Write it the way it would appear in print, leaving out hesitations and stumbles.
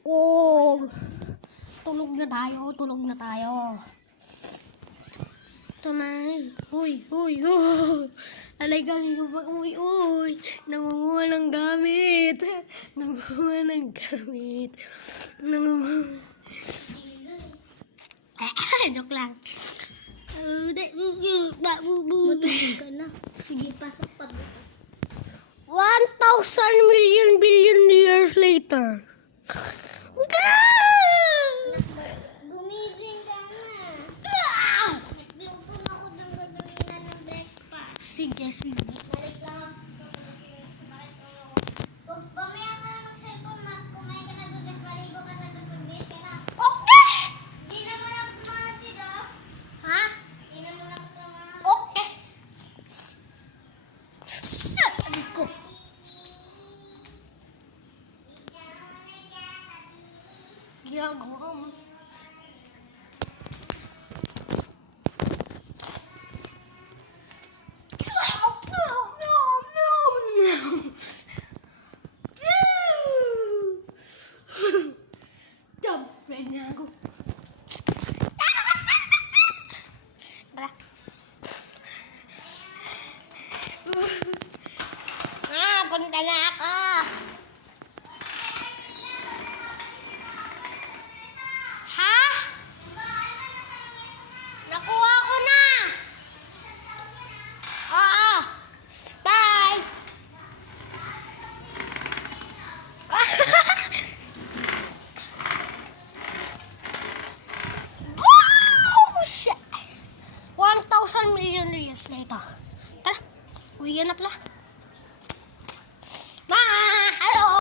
Oh, tulog na tayo, tulog na tayo. Tumay. Uy. Alay galing ko pa. Uy. Nangunguha ng gamit. Joke lang. Matulog ka na. Sige, pasok pa bukas. 1,000 million billion years later. Gumising ka na. Nagluto na ako ng gagaminan ng breakfast. Sige. Balik lang ako sa bahay ko. Huwag pamaya ka na mag-cellphone, kumain ka na doon, tapos maligo ka na, tapos magbihis ka na. Okay! Di na mo na kumahatid, oh. Ha? Di na mo na kumahatid. Okay! Alig ko. Ginagawa mo.